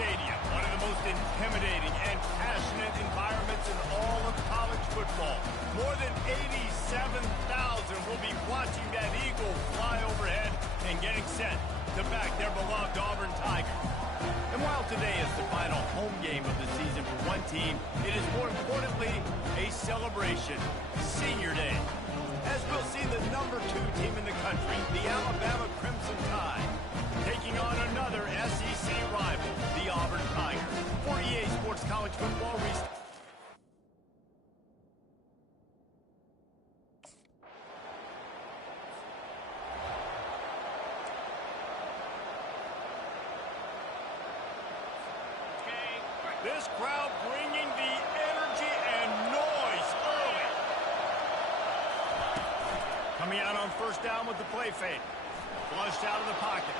Stadium, one of the most intimidating and passionate environments in all of college football. More than 87,000 will be watching that Eagle fly overhead and getting set to back their beloved Auburn Tigers. And while today is the final home game of the season for one team, it is more importantly a celebration, Senior Day, as we'll see the #2 team in the country, the Alabama Crimson Tide, taking on another SEC rival, the Auburn Tigers. For EA Sports College Football Restart. This crowd bringing the energy and noise early. Coming out on first down with the play fake. Flushed out of the pocket.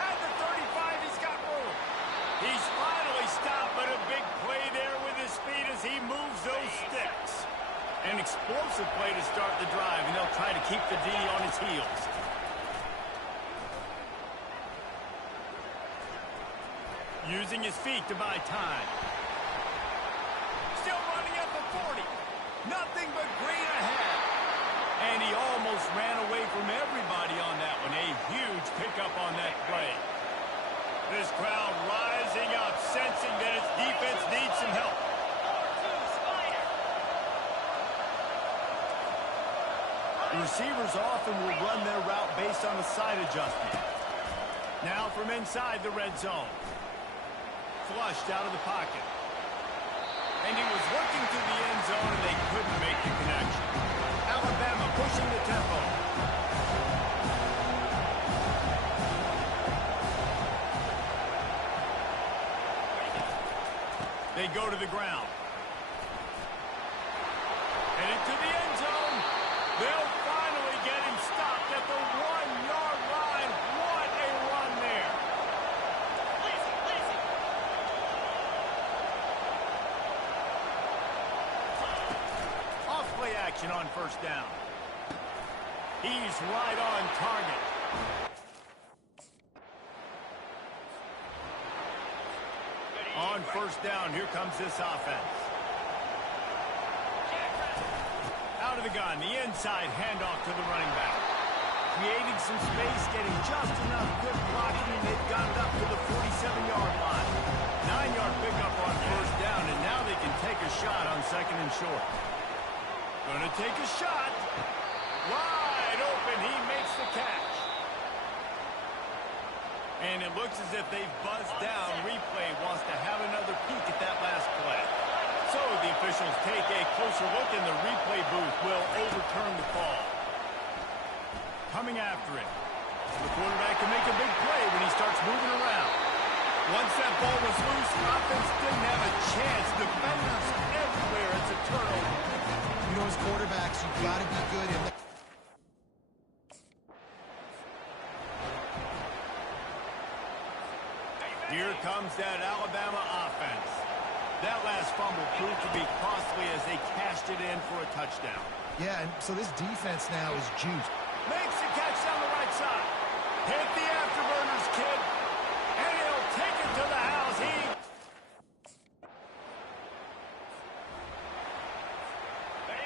At the 35, he's got room. He's finally stopped, but a big play there with his speed as he moves those sticks. An explosive play to start the drive, and they'll try to keep the D on his heels. Using his feet to buy time. Still running at the 40. Nothing but green ahead. And he almost ran away from everybody on that one. A huge pickup on that play. This crowd rising up, sensing that its defense needs some help. The receivers often will run their route based on a side adjustment. Now from inside the red zone. Flushed out of the pocket. And he was working to the end zone, and they couldn't make the connection. Alabama pushing the tempo. They go to the ground. And into the end zone. They'll finally get him stopped at the 1-yard line. What a run there. Off-play action on first down. He's right on target. On first down, here comes this offense. Out of the gun, the inside handoff to the running back. Creating some space, getting just enough good blocking, and they've got it up to the 47-yard line. 9-yard pickup on first down, and now they can take a shot on second and short. Gonna take a shot. Wide open, he makes the catch. And it looks as if they've buzzed down. Replay wants to have another peek at that last play. So the officials take a closer look, and the replay booth will overturn the call. Coming after it. The quarterback can make a big play when he starts moving around. Once that ball was loose, offense didn't have a chance. Defenders everywhere. It's a turnover. You know, as quarterbacks, you've got to be good in the... Here comes that Alabama offense. That last fumble proved to be costly as they cashed it in for a touchdown. Yeah, and so this defense now is juiced. Makes the catch down the right side. Hit the afterburners, kid. And he'll take it to the house.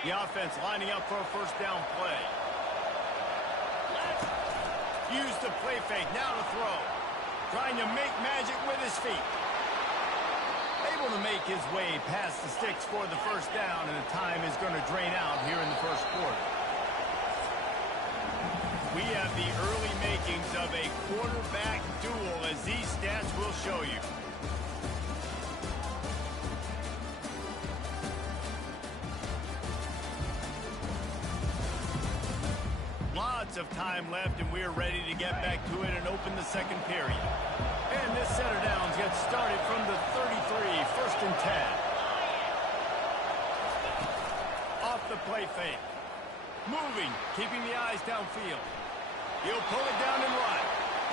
The offense lining up for a first down play. Use the play fake. Now to throw. Trying to make magic with his feet. Able to make his way past the sticks for the first down, and the time is going to drain out here in the first quarter. We have the early makings of a quarterback duel, as these stats will show you. Lots of time left, and we're ready to get back to it and open the second period. And this set of downs gets started from the 33, first and 10. Off the play fake. Moving, keeping the eyes downfield. He'll pull it down and run.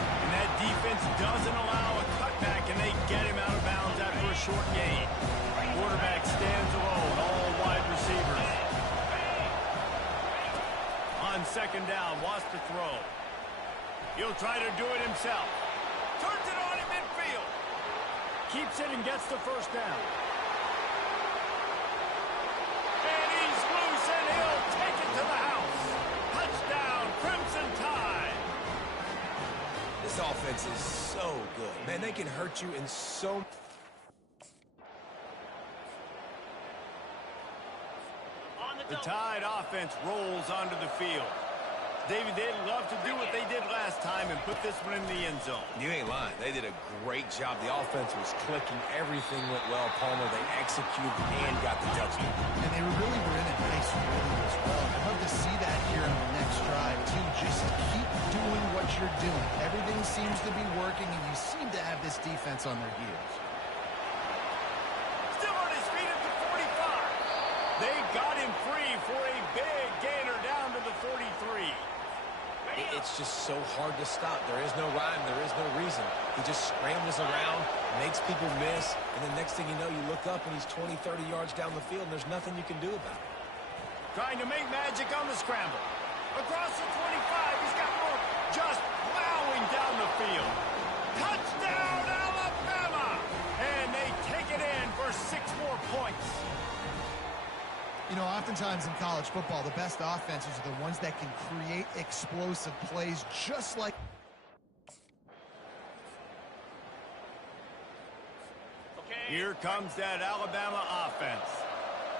And that defense doesn't allow a cutback, and they get him out of bounds after a short gain. Quarterback stands alone, all wide receivers. On second down, wants to throw. He'll try to do it himself. Turns it on in midfield. Keeps it and gets the first down. And he's loose, and he'll take it to the house. Touchdown, Crimson Tide. This offense is so good. Man, they can hurt you in so... The Tide offense rolls onto the field. David, they'd love to do what they did last time and put this one in the end zone. You ain't lying. They did a great job. The offense was clicking. Everything went well, Palmer. They executed and got the touchdown. And they really were in a nice rhythm as well. I'd love to see that here on the next drive, too. Just keep doing what you're doing. Everything seems to be working, and you seem to have this defense on their heels. Still on his feet at the 45. They got him free for a big gainer down to the 43. It's just so hard to stop. There is no rhyme. There is no reason. He just scrambles around, makes people miss, and the next thing you know, you look up and he's 20, 30 yards down the field, and there's nothing you can do about it. Trying to make magic on the scramble. Across the 25, he's got more just plowing down the field. Touchdown, Alabama! And they take it in for 6 more points. You know, oftentimes in college football, the best offenses are the ones that can create explosive plays just like... Here comes that Alabama offense.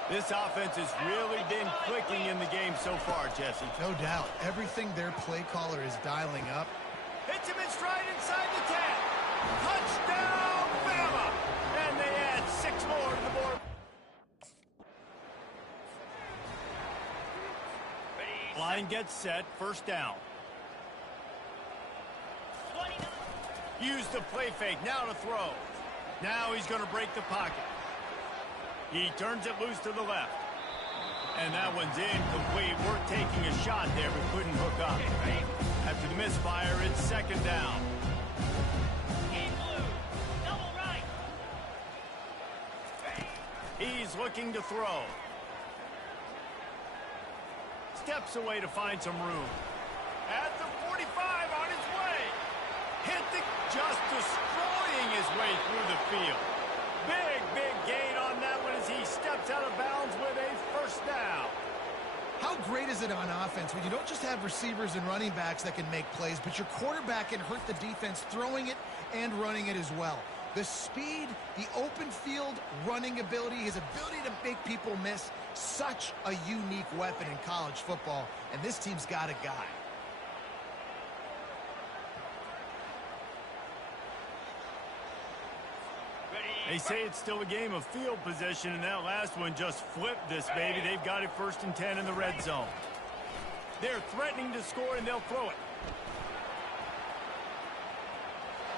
This offense has really been clicking in the game so far, Jesse. No doubt. Everything their play caller is dialing up. Hits him in stride inside the 10. Touchdown, Bama! And they add 6 more to the board. Line gets set, first down. Use the play fake, now to throw. Now he's going to break the pocket. He turns it loose to the left. And that one's incomplete. We're taking a shot there, but couldn't hook up. After the misfire, it's second down. He's looking to throw. Steps away to find some room. At the 45 on his way. Just destroying his way through the field. Big gain on that one as he steps out of bounds with a first down. How great is it on offense when you don't just have receivers and running backs that can make plays, but your quarterback can hurt the defense throwing it and running it as well. The speed, the open field running ability, his ability to make people miss, such a unique weapon in college football, and this team's got a guy. They say it's still a game of field position, and that last one just flipped this baby. They've got it 1st and 10 in the red zone. They're threatening to score, and they'll throw it.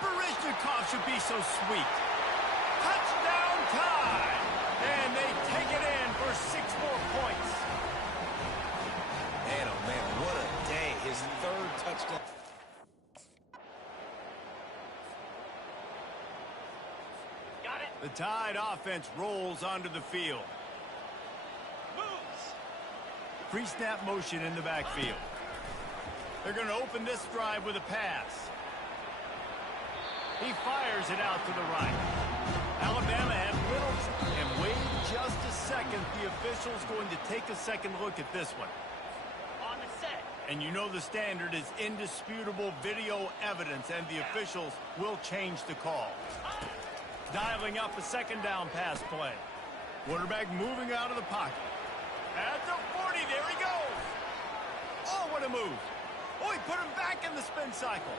Baryshnikov should be so sweet. Touchdown Tide! And they take it in for 6 more points. Man, oh man, what a day. His 3rd touchdown. The Tide offense rolls onto the field. Pre-snap motion in the backfield. They're going to open this drive with a pass. He fires it out to the right. Alabama had little, and wait just a second. The official's going to take a second look at this one. On the set. And you know the standard is indisputable video evidence, and the officials will change the call. Dialing up a second down pass play. Quarterback moving out of the pocket. At the 40, there he goes. Oh, what a move. Oh, he put him back in the spin cycle.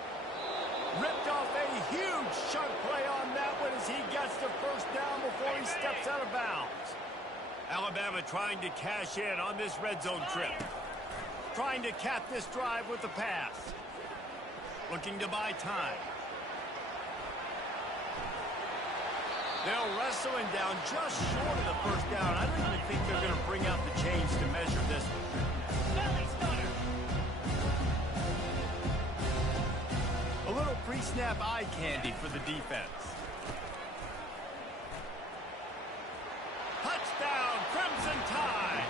Ripped off a huge chunk play on that one as he gets the first down before he steps out of bounds. Alabama trying to cash in on this red zone trip. Trying to cap this drive with the pass. Looking to buy time. They'll wrestle him down just short of the first down. I don't even think they're going to bring out the chains to measure this one. A little pre-snap eye candy for the defense. Touchdown, Crimson Tide!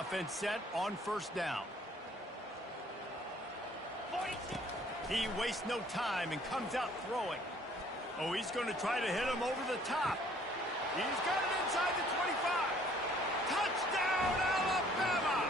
Offense set on first down. He wastes no time and comes out throwing. Oh, he's going to try to hit him over the top. He's got it inside the 25. Touchdown, Alabama!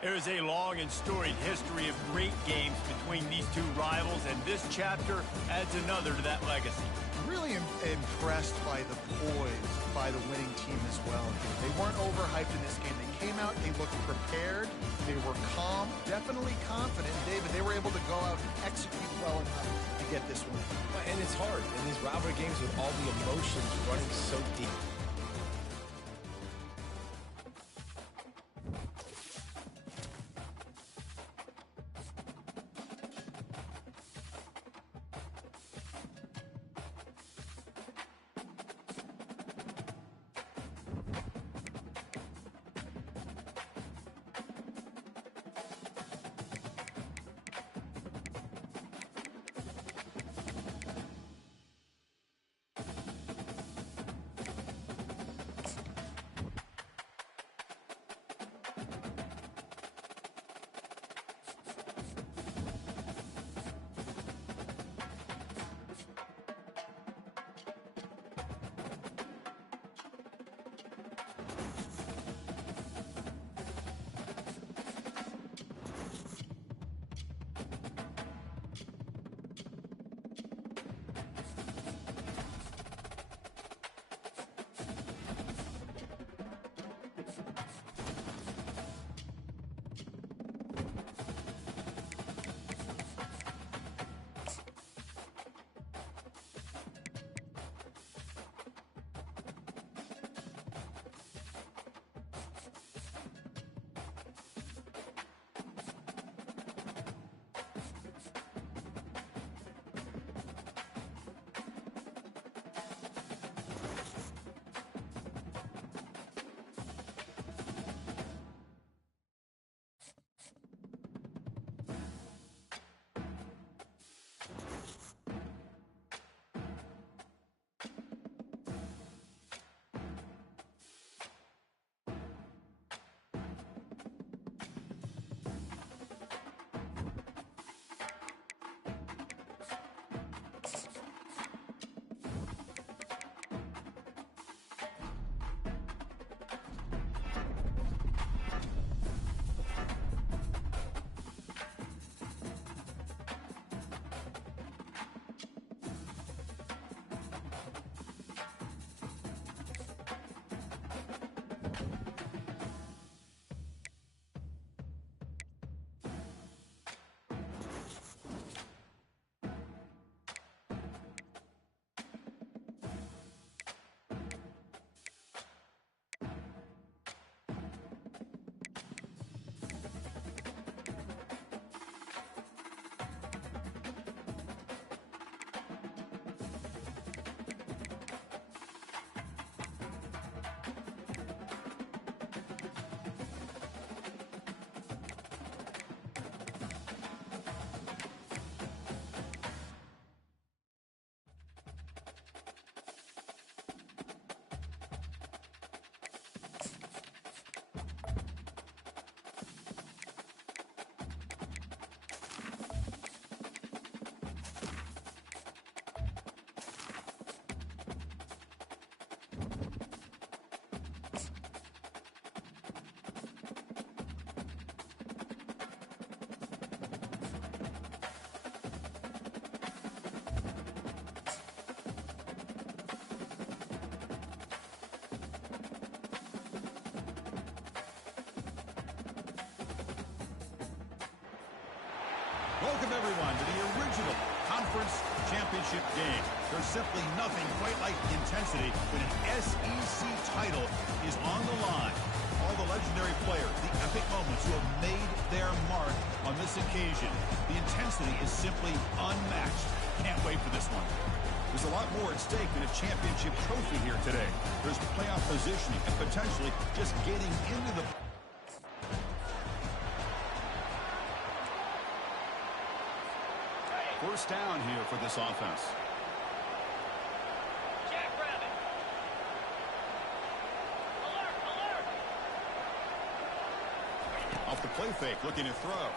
And there's a long and storied history of great games between these two rivals, and this chapter adds another to that legacy. Really impressed by the poise by the winning team as well. They weren't overhyped in this game. They came out, they looked prepared, they were calm, definitely confident. David, they were able to go out and execute well enough to get this win. And it's hard in these rivalry games with all the emotions running so deep. Welcome, everyone, to the original conference championship game. There's simply nothing quite like the intensity when an SEC title is on the line. All the legendary players, the epic moments who have made their mark on this occasion. The intensity is simply unmatched. Can't wait for this one. There's a lot more at stake than a championship trophy here today. There's playoff positioning and potentially just getting into the... First down here for this offense. Jackrabbit. Alert, alert. Off the play fake, looking to throw.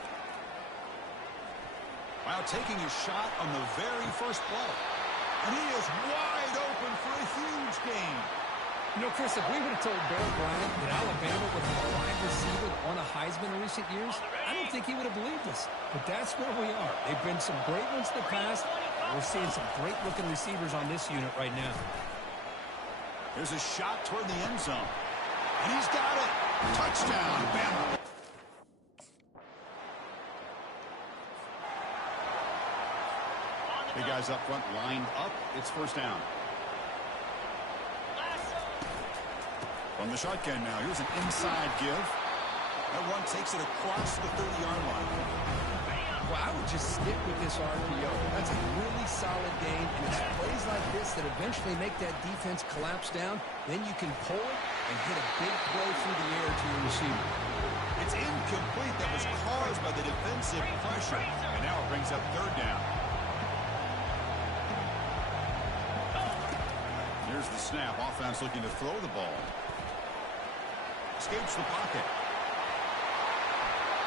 Wow, taking his shot on the very first play. And he is wide open for a huge gain. You know, Chris, if we would have told Bear Bryant that Alabama would have a wide receiver that won a Heisman in recent years, I don't think he would have believed us. But that's where we are. They've been some great ones in the past. We're seeing some great-looking receivers on this unit right now. There's a shot toward the end zone. And he's got it. Touchdown, Bama. The guys up front lined up. It's first down. From the shotgun now. Here's an inside give. That run takes it across the 30-yard line. Well, I would just stick with this RPO. That's a really solid game, and it's plays like this that eventually make that defense collapse down. Then you can pull it and hit a big play through the air to your receiver. It's incomplete. That was caused by the defensive pressure. And now it brings up third down. Here's the snap. Offense looking to throw the ball. Escapes the pocket.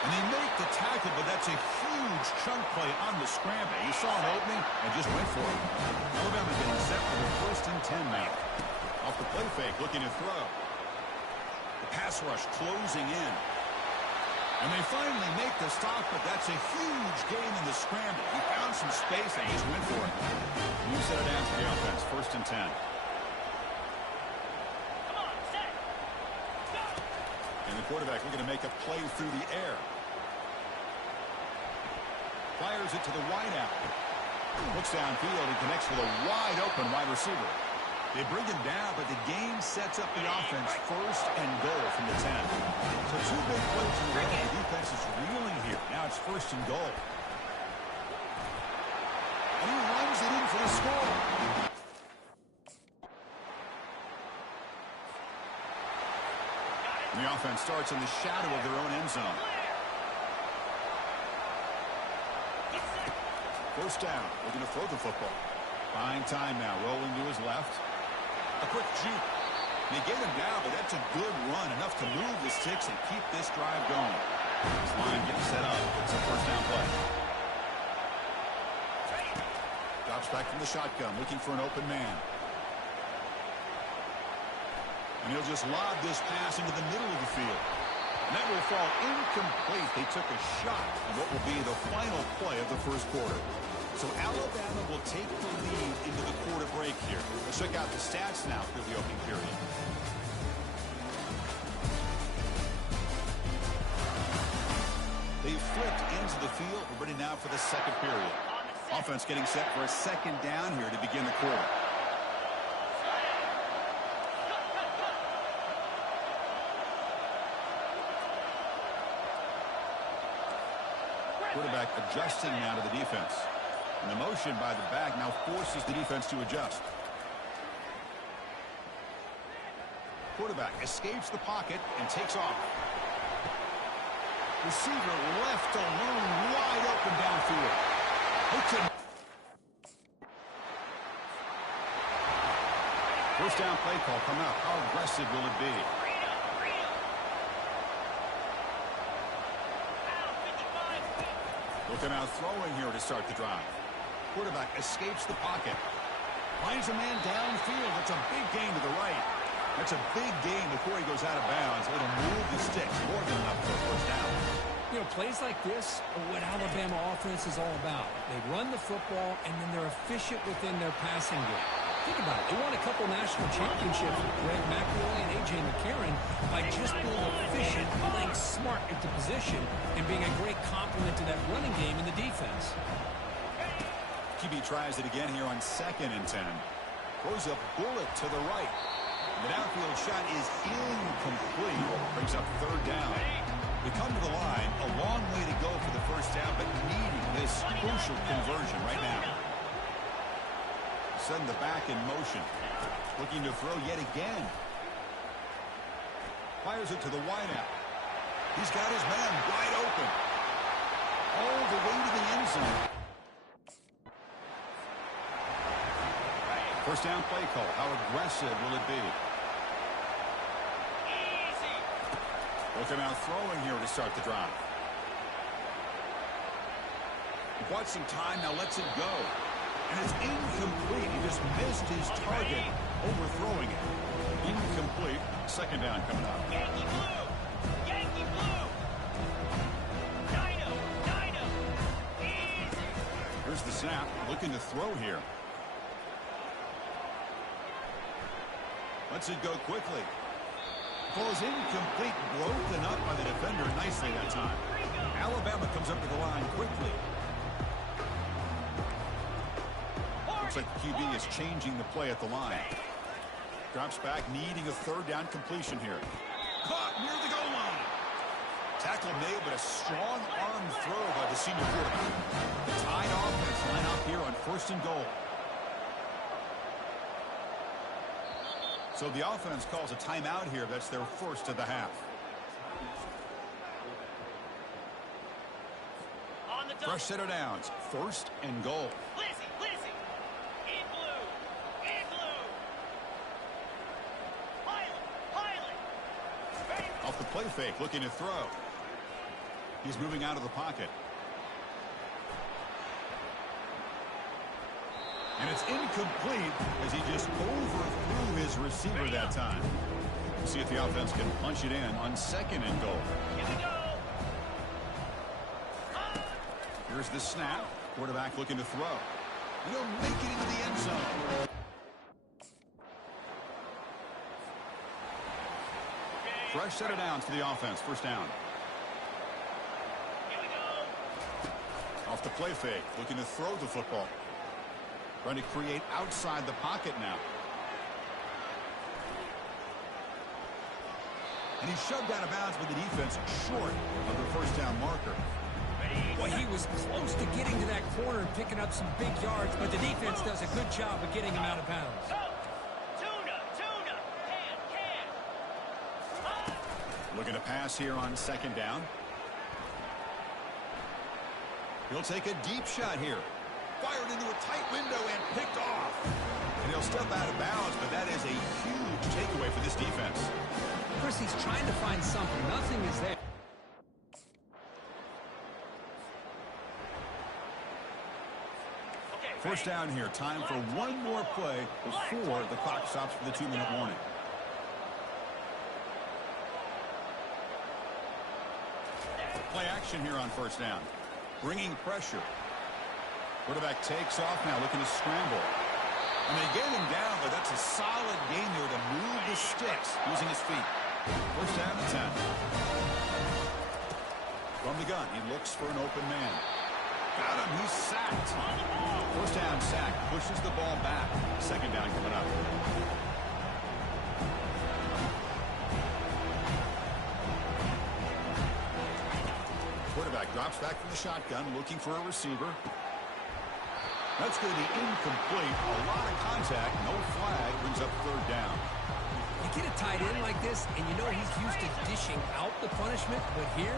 And they make the tackle, but that's a huge chunk play on the scramble. He saw an opening and just went for it. Alabama getting set for the 1st and 10 now. Off the play fake, looking to throw. The pass rush closing in. And they finally make the stop, but that's a huge gain in the scramble. He found some space and just went for it. You set it down to the offense, 1st and 10. And the quarterback looking to make a play through the air. Fires it to the wideout. Looks downfield and connects with a wide open wide receiver. They bring him down, but the game sets up the offense 1st and goal from the 10. So 2 big plays in a row. The defense is reeling here. Now it's 1st and goal. And he runs it in for the score. And the offense starts in the shadow of their own end zone. First down. Looking to throw the football. Buying time now. Rolling to his left. A quick juke. They get him down, but that's a good run. Enough to move the sticks and keep this drive going. This line getting set up. It's a first down play. Drops back from the shotgun. Looking for an open man. And he'll just lob this pass into the middle of the field. And that will fall incomplete. They took a shot on what will be the final play of the first quarter. So Alabama will take the lead into the quarter break here. Let's check out the stats now through the opening period. They flipped into the field. We're ready now for the second period. Offense getting set for a second down here to begin the quarter. Quarterback adjusting now to the defense. And the motion by the back now forces the defense to adjust. Quarterback escapes the pocket and takes off. Receiver left alone, wide open downfield. First down play call come out. How aggressive will it be? Looking out throwing here to start the drive. Quarterback escapes the pocket. Finds a man downfield. That's a big gain to the right. That's a big gain before he goes out of bounds. It'll move the sticks more than enough for a first down. You know, plays like this are what Alabama offense is all about. They run the football, and then they're efficient within their passing game. Think about it. They won a couple national championships with Greg McElroy and A.J. McCarron by just being efficient, playing smart into position, and being a great complement to that running game in the defense. QB tries it again here on 2nd and 10. Throws a bullet to the right. The downfield shot is incomplete. Brings up third down. We come to the line. A long way to go for the first down, but needing this crucial conversion right now. Send the back in motion. Looking to throw yet again. Fires it to the wideout. He's got his man wide open. All the way to the end zone. First down play call. How aggressive will it be? Easy. Looking out throwing here to start the drive. He bought some time, now lets it go. And it's incomplete. He just missed his target, overthrowing it. Incomplete. Second down coming up. Yankee Blue. Yankee Blue. Dino. Dino. Easy. Here's the snap. Looking to throw here. Lets it go quickly. Ball is incomplete. Broken up by the defender nicely that time. Alabama comes up to the line quickly. Looks like the QB is changing the play at the line. Drops back, needing a third down completion here. Caught near the goal line. Tackle made, but a strong arm throw by the senior quarterback. The tied offense line up here on first and goal. So the offense calls a timeout here. That's their first of the half. On the Fresh set of downs. First and goal. Lizzie. Lizzie. In blue. In blue. Pilot. Pilot. Off the play fake, looking to throw. He's moving out of the pocket. And it's incomplete as he just overthrew his receiver that time. We'll see if the offense can punch it in on second and goal. Here we go. Here's the snap. Quarterback looking to throw. And he'll make it into the end zone. Fresh set of downs for the offense. First down. Here we go. Off the play fake. Looking to throw the football. Trying to create outside the pocket now. And he's shoved out of bounds with the defense short of the first down marker. Well, he was close to getting to that corner and picking up some big yards, but the defense does a good job of getting him out of bounds. Tuna. Can. Looking to pass here on second down. He'll take a deep shot here. Fired into a tight window and picked off. And he'll step out of bounds, but that is a huge takeaway for this defense. Chris, he's trying to find something. Nothing is there. First down here. Time for one more play before the clock stops for the 2-minute warning. Play action here on first down. Bringing pressure. Quarterback takes off now, looking to scramble. And they get him down, but that's a solid game there to move the sticks using his feet. First down and 10. From the gun, he looks for an open man. Got him, he's sacked. First down sack, pushes the ball back. Second down coming up. Quarterback drops back from the shotgun, looking for a receiver. That's going to be incomplete. A lot of contact, no flag, brings up third down. You get a tight end like this, and you know he's used to dishing out the punishment, but here,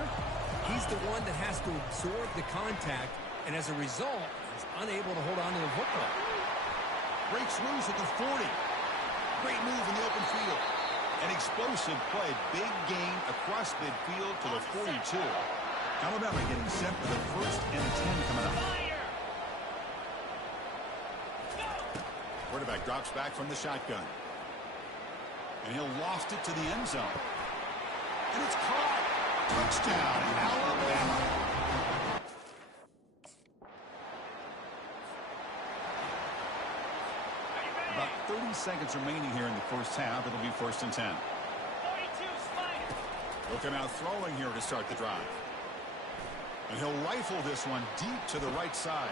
he's the one that has to absorb the contact, and as a result, he's unable to hold on to the football. Breaks loose at the 40. Great move in the open field. An explosive play. Big gain across midfield to the 42. Alabama getting set for the first and 10 coming up. Quarterback drops back from the shotgun. And he'll loft it to the end zone. And it's caught. Touchdown, Alabama. About 30 seconds remaining here in the first half. It'll be first and 10. 42 Spider. Looking out throwing here to start the drive. And he'll rifle this one deep to the right side.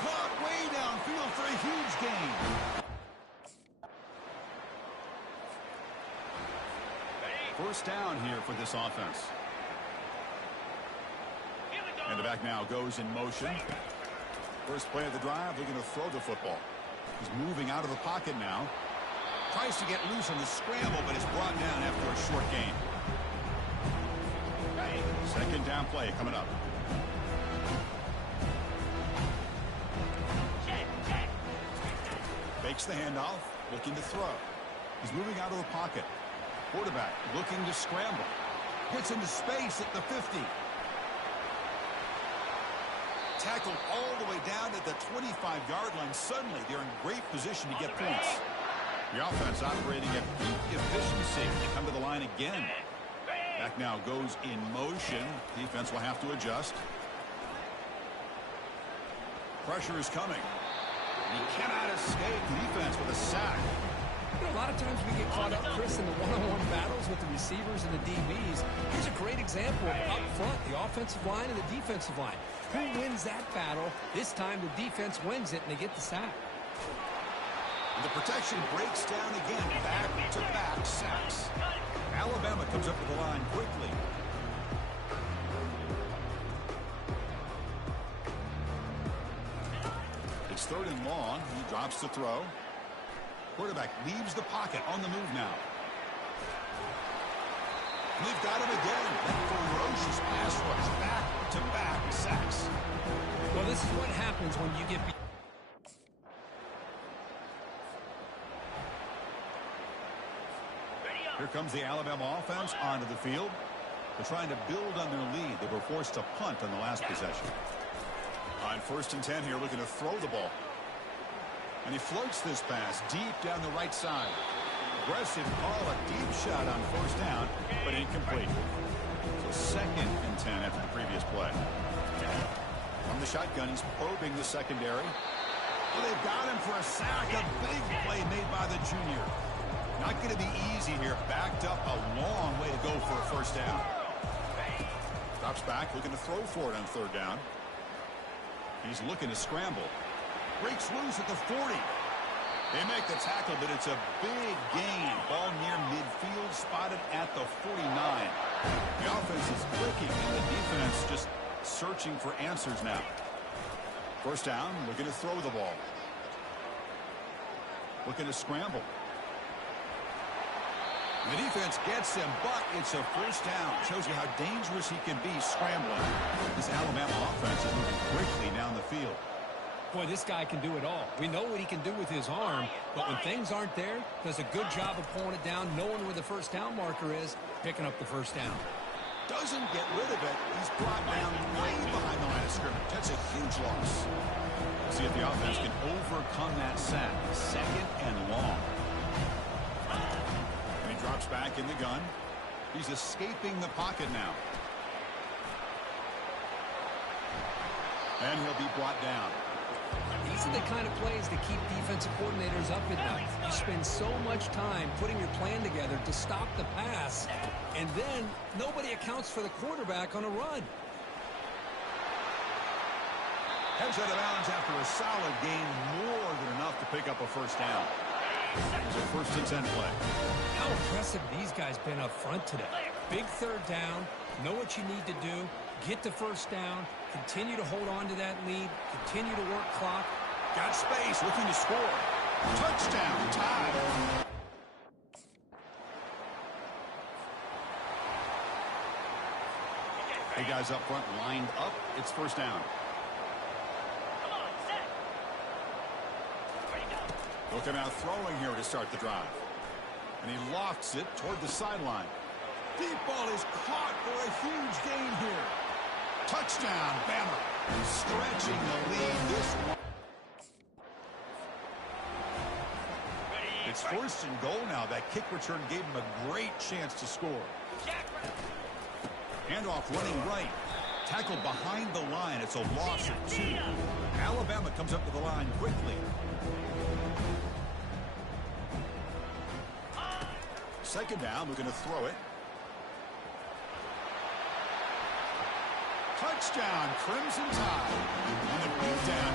Caught way downfield for a huge gain. First down here for this offense. And the back now goes in motion. First play of the drive, looking to throw the football. He's moving out of the pocket now. Tries to get loose on the scramble, but is brought down after a short gain. Second down play coming up. Fakes the handoff, looking to throw. He's moving out of the pocket. Quarterback looking to scramble. Gets into space at the 50. Tackled all the way down at the 25-yard line. Suddenly, they're in great position to get points. The offense operating at peak efficiency. They come to the line again. Back now goes in motion. Defense will have to adjust. Pressure is coming. He cannot escape defense with a sack. You know, a lot of times we get caught up, Chris, in the one-on-one battles with the receivers and the DBs. Here's a great example of up front, the offensive line and the defensive line. Who wins that battle? This time the defense wins it, and they get the sack. And the protection breaks down again. Back-to-back sacks. Alabama comes up to the line quickly. It's 3rd and long. He drops the throw. Quarterback leaves the pocket on the move now. We've got him again. That ferocious pass rush. Back-to-back sacks. Well, this is what happens when you get... Here comes the Alabama offense onto the field. They're trying to build on their lead. They were forced to punt on the last possession. On 1st and 10 here, looking to throw the ball. And he floats this pass deep down the right side. Aggressive call, a deep shot on 1st down, but incomplete. So 2nd and 10 after the previous play. From the shotgun, he's probing the secondary. Well, they've got him for a sack. A big play made by the junior. Not going to be easy here. Backed up a long way to go for a 1st down. Drops back, looking to throw for it on 3rd down. He's looking to scramble. Breaks loose at the 40. They make the tackle, but it's a big gain. Ball near midfield, spotted at the 49. The offense is clicking, and the defense just searching for answers now. 1st down, looking to throw the ball. Looking to scramble. The defense gets him, but it's a 1st down. Shows you how dangerous he can be scrambling. This Alabama offense is moving quickly down the field. Boy, this guy can do it all. We know what he can do with his arm, but when things aren't there, does a good job of pulling it down, knowing where the 1st down marker is, picking up the 1st down. Doesn't get rid of it. He's brought down way behind the line of scrimmage. That's a huge loss. Let's see if the offense can overcome that sack. 2nd and long. And he drops back in the gun. He's escaping the pocket now. And he'll be brought down. These are the kind of plays that keep defensive coordinators up at night. You spend so much time putting your plan together to stop the pass, and then nobody accounts for the quarterback on a run. Heads out of bounds after a solid gain, more than enough to pick up a 1st down. It's a 1st and 10 play. How impressive these guys been up front today. Big 3rd down, know what you need to do, get the 1st down, continue to hold on to that lead, continue to work clock. Got space, looking to score. Touchdown, tie. The guys up front lined up. It's 1st down. Looking out throwing here to start the drive. And he lofts it toward the sideline. Deep ball is caught for a huge gain here. Touchdown, Bama. Stretching the lead this one. It's 1st and goal now. That kick return gave him a great chance to score. Handoff running right. Tackled behind the line. It's a loss of 2. Alabama comes up to the line quickly. 2nd down, looking to throw it. Touchdown, Crimson Tide. And the beat down.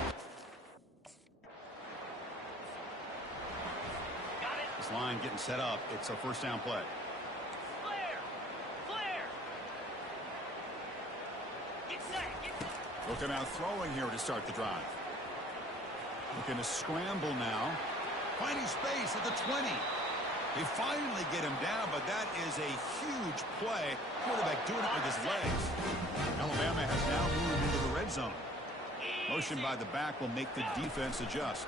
This line getting set up. It's a 1st down play. Looking out throwing here to start the drive. Looking to scramble now. Finding space at the 20. They finally get him down, but that is a huge play. Quarterback doing it with his legs. Alabama has now moved into the red zone. Motion by the back will make the defense adjust.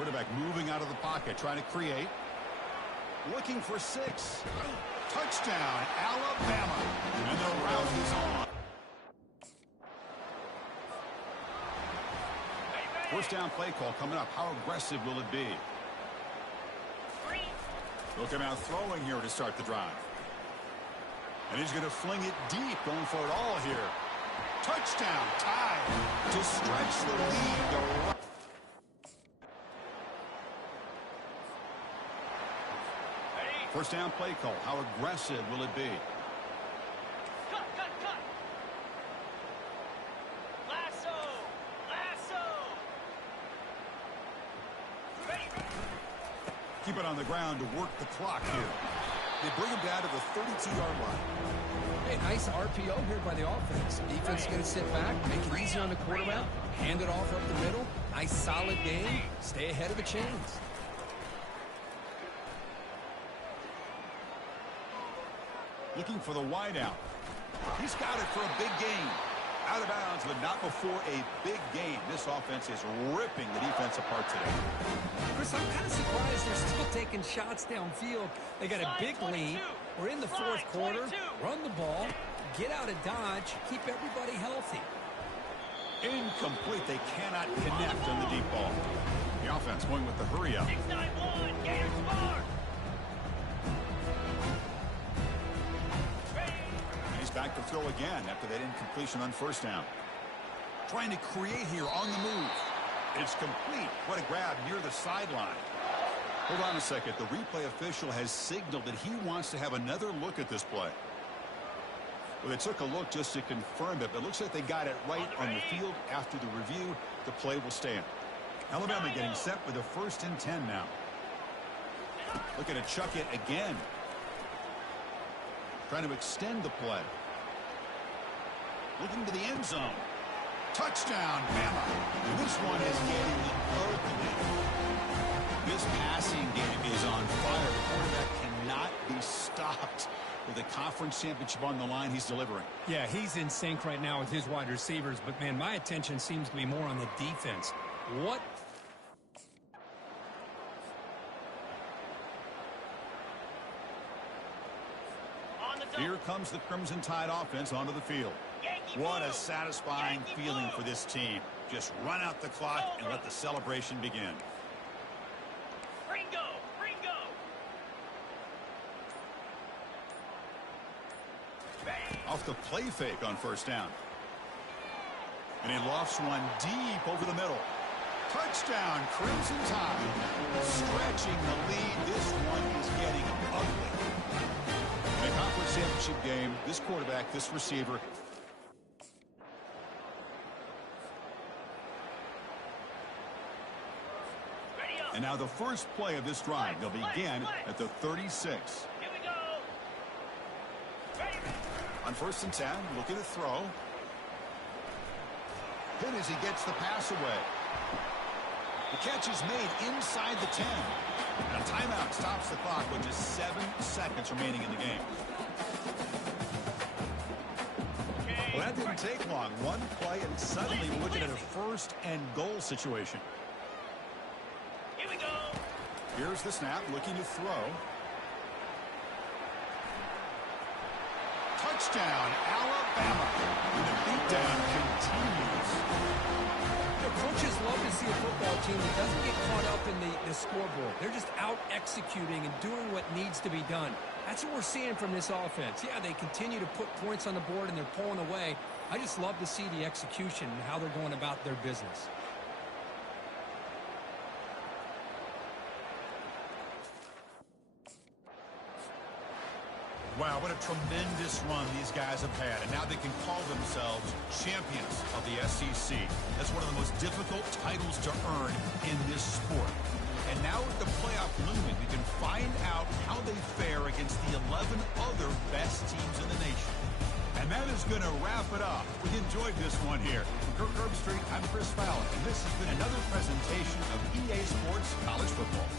Quarterback moving out of the pocket, trying to create. Looking for 6. Touchdown, Alabama. And the route is on. First down play call coming up. How aggressive will it be? Looking out throwing here to start the drive. And he's going to fling it deep, going for it all here. Touchdown, tied to stretch the lead. First down play call. How aggressive will it be? Cut. Lasso. Ready. Keep it on the ground to work the clock here. They bring him down to the 32-yard line. Hey, nice RPO here by the offense. Defense is going to sit back, make it easy on the quarterback, hand it off up the middle. Nice solid game. Stay ahead of the chains. Looking for the wideout. He's got it for a big gain. Out of bounds, but not before a big game. This offense is ripping the defense apart today. Chris, I'm kind of surprised they're still taking shots downfield. They got a big lead. We're in the fourth quarter. Run the ball. Get out of Dodge. Keep everybody healthy. Incomplete. They cannot connect on the deep ball. The offense going with the hurry up. 6-9-1. Gators score. Back to throw again after that incompletion on first down. Trying to create here on the move. It's complete. What a grab near the sideline. Hold on a second. The replay official has signaled that he wants to have another look at this play. Well, they took a look just to confirm it, but it looks like they got it right on the field. After the review, the play will stand. Alabama getting set with a 1st and 10 now. Looking to chuck it again. Trying to extend the play. Looking to the end zone. Touchdown, Bama. This one is getting ugly. This passing game is on fire. The quarterback cannot be stopped. With the conference championship on the line, he's delivering. Yeah, he's in sync right now with his wide receivers, but, man, my attention seems to be more on the defense. What? Here comes the Crimson Tide offense onto the field. What a satisfying feeling for this team. Just run out the clock and let the celebration begin. Ringo. Off the play fake on first down. And he lofts one deep over the middle. Touchdown, Crimson Tide. Stretching the lead. This one is getting ugly. In a conference championship game, this quarterback, this receiver. And now the first play of this drive. They'll begin at the 36. Here we go. On 1st and 10, looking to throw. Hit as he gets the pass away. The catch is made inside the 10. And a timeout stops the clock with just 7 seconds remaining in the game. Well, that didn't take long. One play, and suddenly we're looking at a 1st and goal situation. Here we go. Here's the snap, looking to throw. Touchdown, Alabama. And the beatdown continues. Coaches love to see a football team that doesn't get caught up in the scoreboard. They're just out executing and doing what needs to be done. That's what we're seeing from this offense. Yeah, they continue to put points on the board and they're pulling away. I just love to see the execution and how they're going about their business. Wow, what a tremendous run these guys have had. And now they can call themselves champions of the SEC. That's one of the most difficult titles to earn in this sport. And now with the playoff looming, we can find out how they fare against the 11 other best teams in the nation. And that is going to wrap it up. We enjoyed this one here. From Kirk Herbstreit, I'm Chris Fowler, and this has been another presentation of EA Sports College Football.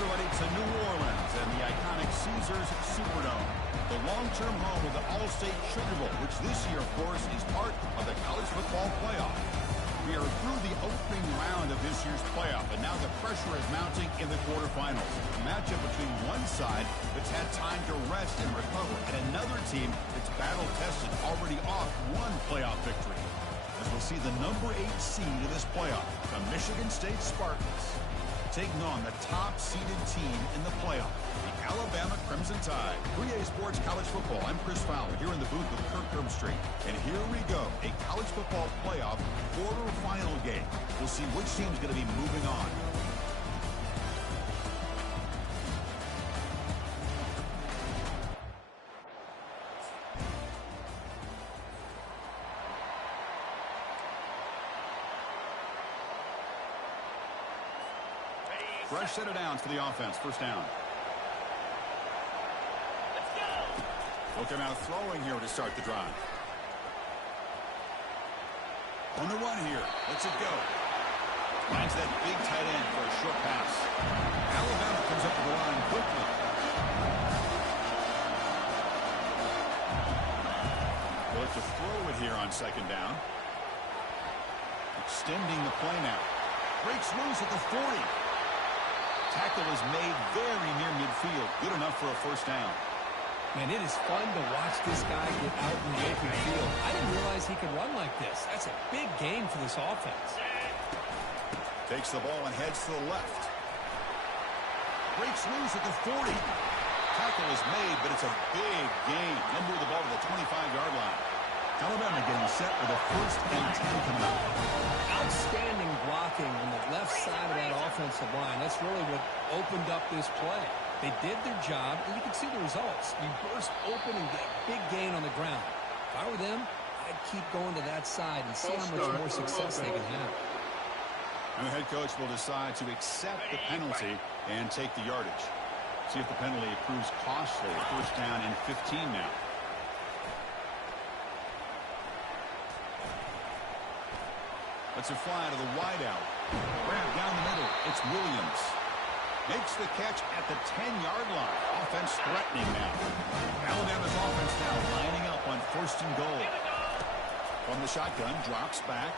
everybody to New Orleans and the iconic Caesars Superdome, the long-term home of the All-State Sugar Bowl, which this year, of course, is part of the college football playoff. We are through the opening round of this year's playoff, and now the pressure is mounting in the quarterfinals. A matchup between one side that's had time to rest and recover, and another team that's battle-tested, already off one playoff victory. As we'll see the number 8 seed of this playoff, the Michigan State Spartans, taking on the top-seeded team in the playoff, the Alabama Crimson Tide. 3A Sports College Football. I'm Chris Fowler here in the booth with Kirk Herbstreit. And here we go, a college football playoff quarterfinal game. We'll see which team's going to be moving on. Fresh set of downs for the offense. First down. Let's go. Will come out throwing here to start the drive. On the run here. Lets it go. Finds that big tight end for a short pass. Alabama comes up to the line quickly. They'll have to throw it here on second down. Extending the play now. Breaks loose at the 40. Tackle is made very near midfield. Good enough for a first down. Man, it is fun to watch this guy get out in the open field. I didn't realize he could run like this. That's a big gain for this offense. Takes the ball and heads to the left. Breaks loose at the 40. Tackle is made, but it's a big gain. Then move the ball to the 25-yard line. Alabama getting set with a first and 10 coming up. Outstanding blocking on the left side of that offensive line. That's really what opened up this play. They did their job, and you can see the results. You burst open and get a big gain on the ground. If I were them, I'd keep going to that side and see how much more success they can have. And the head coach will decide to accept the penalty and take the yardage. See if the penalty proves costly. First down and 15 now. Let's it fly to the wideout. Grab down the middle. It's Williams. Makes the catch at the 10-yard line. Offense threatening now. Alabama's offense now lining up on first and goal. From the shotgun, drops back.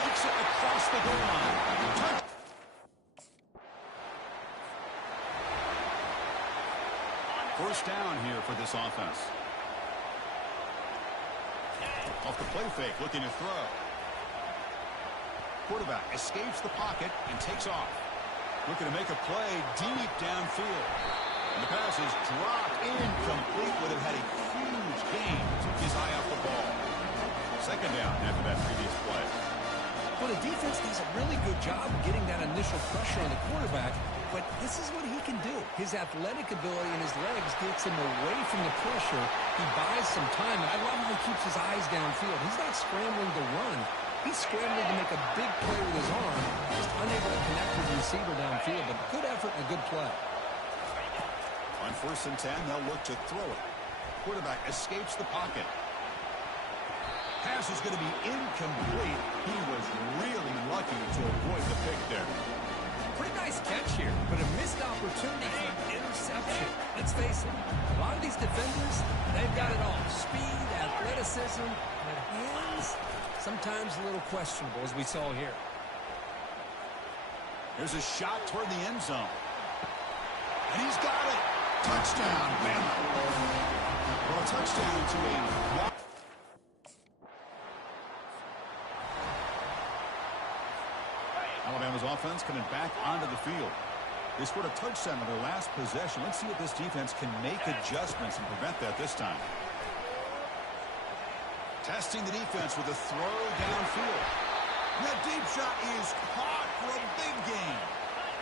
Makes it across the goal line. First down here for this offense. Off the play fake, looking to throw. Quarterback escapes the pocket and takes off. Looking to make a play deep downfield. And the pass is dropped incomplete. Would have had a huge gain. Took his eye off the ball. Second down after that previous play. Well, the defense does a really good job of getting that initial pressure on the quarterback, but this is what he can do. His athletic ability and his legs gets him away from the pressure. He buys some time, and I love how he keeps his eyes downfield. He's not scrambling to run. He's scrambling to make a big play with his arm, just unable to connect with the receiver downfield, but good effort and a good play. On first and 10, they'll look to throw it. Quarterback escapes the pocket. Pass is going to be incomplete. He was really lucky to avoid the pick there. Pretty nice catch here, but a missed opportunity for an interception. Let's face it, a lot of these defenders, they've got it all. Speed, athleticism, but hands, sometimes a little questionable, as we saw here. There's a shot toward the end zone. And he's got it. Touchdown, Bama. Well, a touchdown to a... Alabama's offense coming back onto the field. They scored a touchdown on their last possession. Let's see if this defense can make adjustments and prevent that this time. Testing the defense with a throw downfield. And that deep shot is caught for a big gain.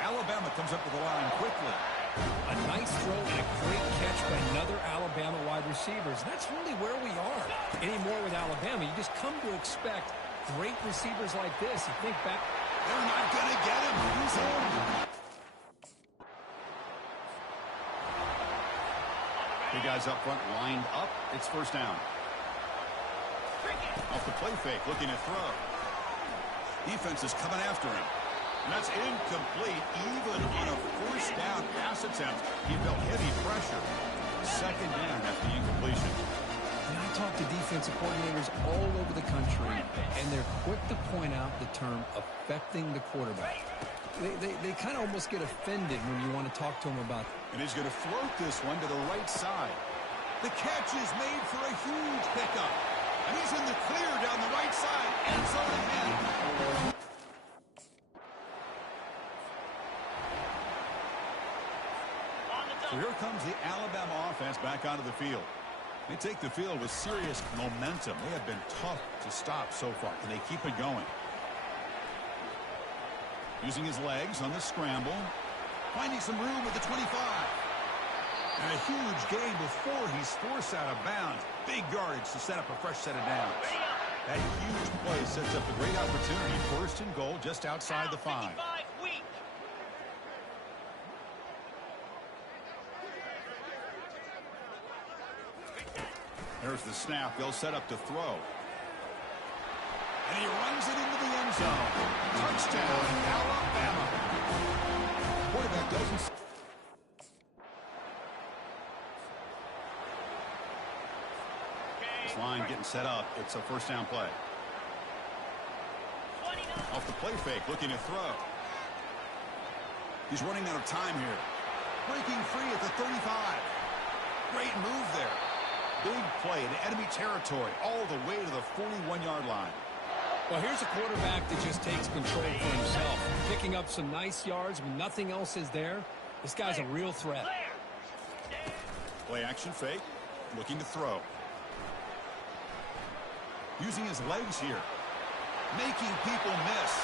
Alabama comes up with the line quickly. A nice throw and a great catch by another Alabama wide receivers. That's really where we are. Anymore with Alabama, you just come to expect great receivers like this. You think back... They're not going to get him. He's in. The guys up front lined up. It's first down. Off the play fake, looking to throw. Defense is coming after him. And that's incomplete. Even on a first down pass attempt, he felt heavy pressure. Second down after the incompletion. And I talk to defensive coordinators all over the country, and they're quick to point out the term affecting the quarterback. They kind of almost get offended when you want to talk to them about it. And he's going to float this one to the right side. The catch is made for a huge pickup. And he's in the clear down the right side. End zone again. So here comes the Alabama offense back onto the field. They take the field with serious momentum. They have been tough to stop so far. Can they keep it going? Using his legs on the scramble. Finding some room with the 25. And a huge gain before he's forced out of bounds. Big yardage to set up a fresh set of downs. That huge play sets up a great opportunity. First and goal just outside the 5. There's the snap. They'll set up to throw. And he runs it into the end zone. Touchdown, Alabama. Quarterback doesn't... This line getting set up. It's a first down play. Off the play fake, looking to throw. He's running out of time here. Breaking free at the 35. Great move there. Big play in enemy territory all the way to the 41-yard line. Well, here's a quarterback that just takes control for himself. Picking up some nice yards when nothing else is there. This guy's a real threat. Play action fake. Looking to throw. Using his legs here. Making people miss.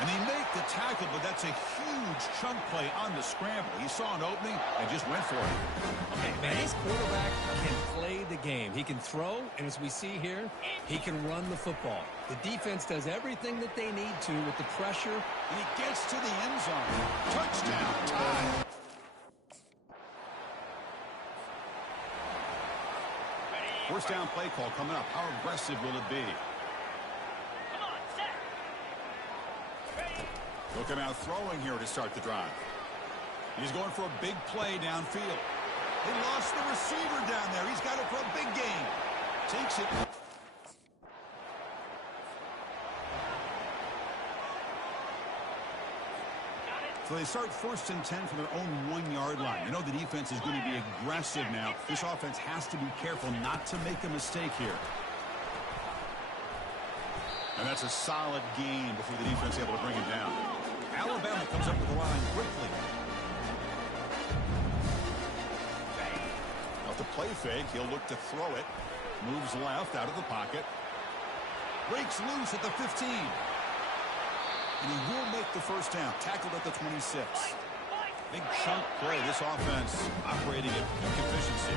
And they make the tackle, but that's a huge chunk play on the scramble. He saw an opening and just went for it. Okay, man, his quarterback can play the game. He can throw, and as we see here, he can run the football. The defense does everything that they need to with the pressure. And he gets to the end zone. Touchdown, tie. First down play call coming up. How aggressive will it be? He'll come out throwing here to start the drive. He's going for a big play downfield. They lost the receiver down there. He's got it for a big gain. Takes it. So they start first and 10 from their own 1-yard line. You know the defense is going to be aggressive now. This offense has to be careful not to make a mistake here. And that's a solid gain before the defense is able to bring him down. Alabama comes up with the line quickly. Off the play fake, he'll look to throw it. Moves left out of the pocket. Breaks loose at the 15. And he will make the first down. Tackled at the 26. Big chunk play. This offense operating at peak efficiency.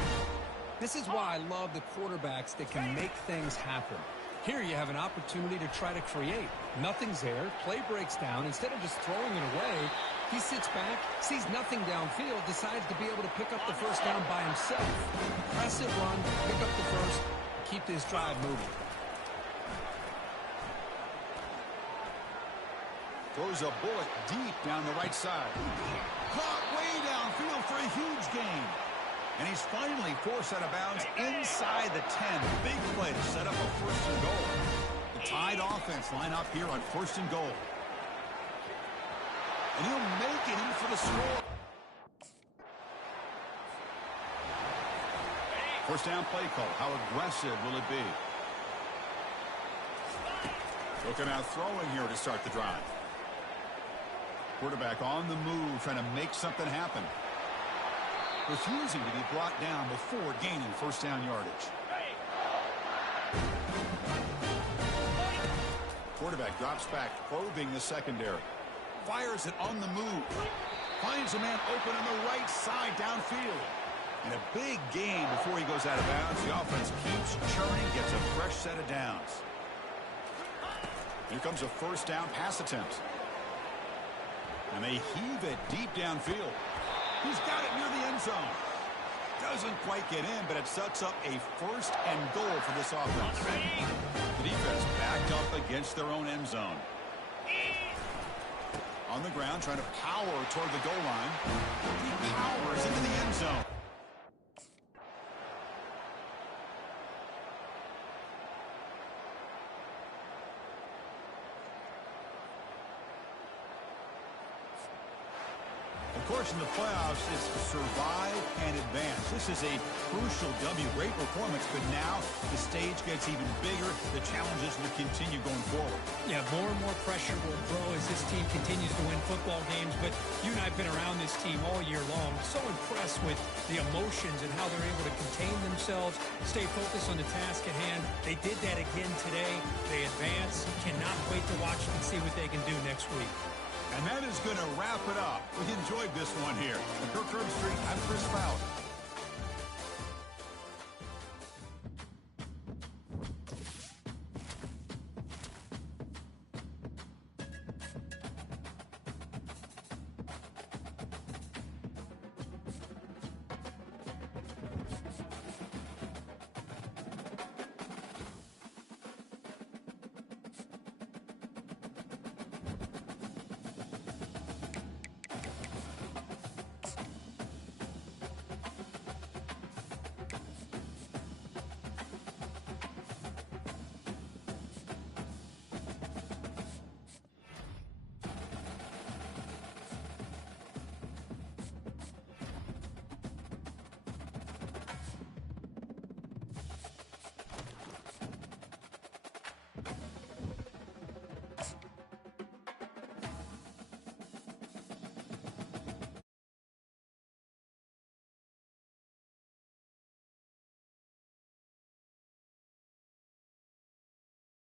This is why I love the quarterbacks that can make things happen. Here you have an opportunity to try to create. Nothing's there. Play breaks down. Instead of just throwing it away, he sits back, sees nothing downfield, decides to be able to pick up the first down by himself. Impressive run, pick up the first, keep this drive moving. Throws a bullet deep down the right side. Caught way downfield for a huge gain. And he's finally forced out of bounds inside the 10. Big play to set up a first and goal. The Tide offense line up here on first and goal. And he'll make it in for the score. First down play call. How aggressive will it be? Looking out throwing here to start the drive. Quarterback on the move, trying to make something happen. Refusing to be brought down before gaining first down yardage. Quarterback drops back, probing the secondary. Fires it on the move. Finds a man open on the right side downfield. And a big gain before he goes out of bounds. The offense keeps churning, gets a fresh set of downs. Here comes a first down pass attempt. And they heave it deep downfield. He's got it near the end zone. Doesn't quite get in, but it sets up a first and goal for this offense. The defense backed up against their own end zone. On the ground, trying to power toward the goal line. He powers into the end zone. Of course, in the playoffs, it's survive and advance. This is a crucial W. Great performance, but now the stage gets even bigger. The challenges will continue going forward. Yeah, more and more pressure will grow as this team continues to win football games. But you and I have been around this team all year long. So impressed with the emotions and how they're able to contain themselves, stay focused on the task at hand. They did that again today. They advance. Cannot wait to watch and see what they can do next week. And that is going to wrap it up. We enjoyed this one here. For Kirk Herbstreit, I'm Chris Fowler.